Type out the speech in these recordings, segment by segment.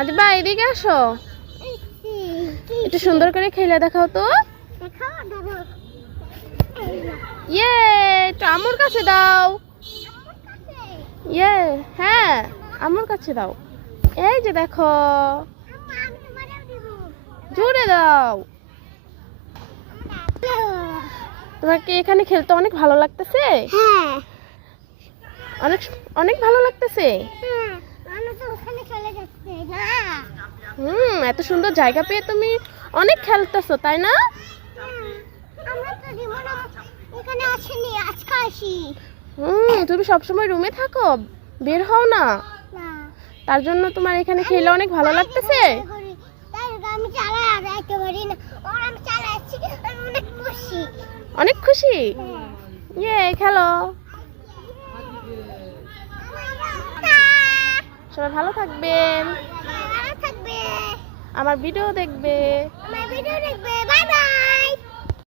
আদিবা এদিকে আসো, একটু সুন্দর করে খেলে দেখাও তো। ইয়ে, একটু আম্মুর কাছে দাও। ইয়ে, হ্যাঁ আম্মুর কাছে দাও। এই যে দেখো, জোরে দাও। তোমার কি এখানে খেলতে অনেক ভালো লাগতেছে? হ্যাঁ, অনেক অনেক ভালো লাগতেছে। আমি তো ওখানে চলে যাচ্ছি না। এত সুন্দর জায়গা পেয়ে তুমি অনেক খেলতেছো তাই না? আমরা তো জীবনে এখানে আসিনি, আজকে আসি। তুমি সবসময় রুমে থাকো, বের হও না, না, তার জন্য তোমার এখানে খেলে অনেক ভালো লাগতেছে। তাই আমি চালাই যাইতে পারি না, আর আমি চালাচ্ছি, আমি অনেক খুশি। অনেক খুশি। ইয়ে, খেলো। সবাই ভালো থাকবেন, ভালো থাকবে, আমার ভিডিও দেখবে। আমার ভিডিও দেখবে। Bye bye.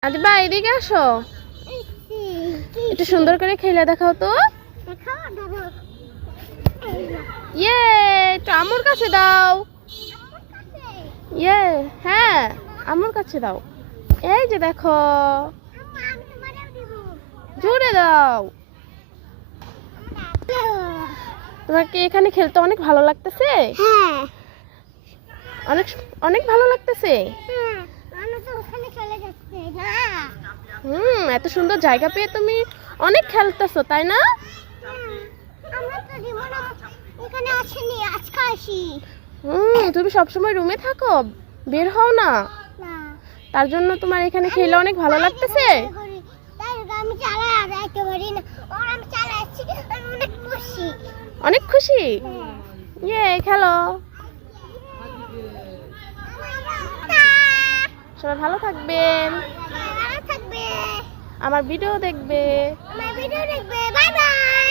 আদিবা এদিকে আসো, একটু সুন্দর করে খেলে দেখাও তো। দেখো দেখো, ইয়ে, একটু আম্মুর কাছে দাও। ইয়ে, হ্যাঁ আম্মুর কাছে দাও। এই যে দেখো, আমি তোমারেও দিব। জোরে দাও। তোমার কি এখানে খেলতে অনেক ভালো লাগতেছে? হ্যাঁ, অনেক অনেক ভালো লাগতেছে। আমি তো ওখানে চলে যাচ্ছি না। এত সুন্দর জায়গা পেয়ে তুমি অনেক খেলতেছো তাই না? আমরা তো জীবনে এখানে আসিনি, আজকে আসি। তুমি সবসময় রুমে থাকো, বের হও না, না, তার জন্য তোমার এখানে খেলে অনেক ভালো লাগতেছে। তাই আমি চালাই যাইতে পারি না, আর আমি চালাচ্ছি, আমি অনেক খুশি। অনেক খুশি। ইয়ে, খেলো। সবাই ভালো থাকবেন, ভালো থাকবে, আমার ভিডিও দেখবে। আমার ভিডিও দেখবে। Bye bye.